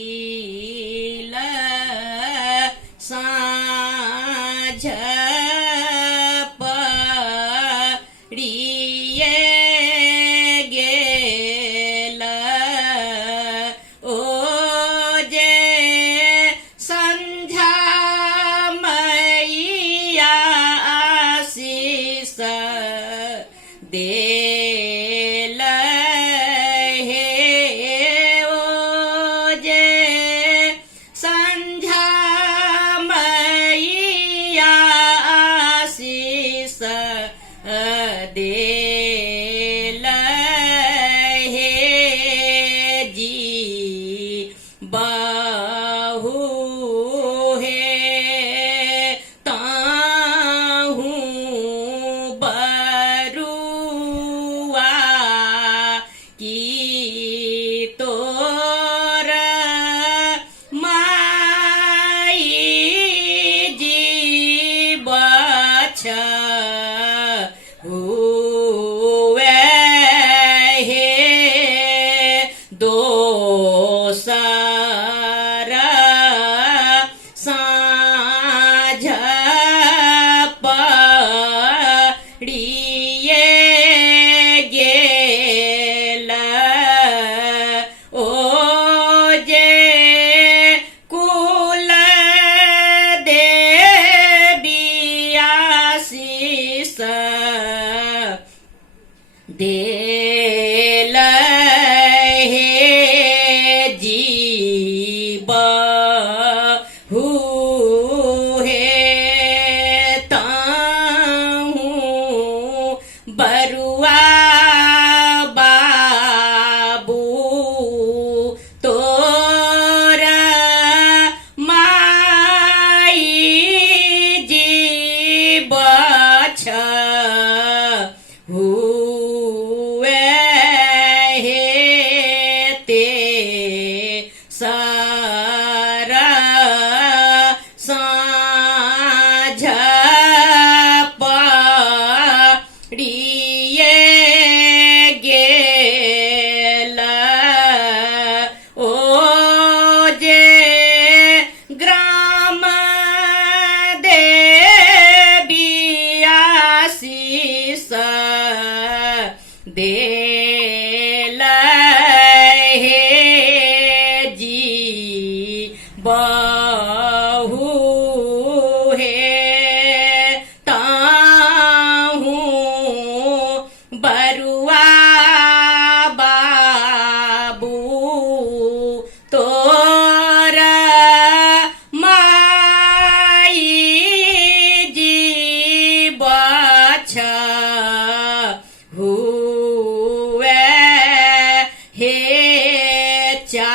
पहिल साँझ पडिए गेल ओजे संझा मैया आशीष देल हे ओजे संझा मैया आशीष देल हे जी बहु हे ताहू बरुआ की तोर माई जी बछ हुए हे दोसर साँझ पडिए गेल ओजे कुल देवी आशीष देल हे जीव हु हे ताहू बरुआ बाबू तोर माई जी बछ हुए हे ते सर साँझ पडिए गेल ओजे ग्राम देवी आशीष देल हे जी बहु हे ताहू बरुआ बाबू तोर माई जी बछ हुए हे चा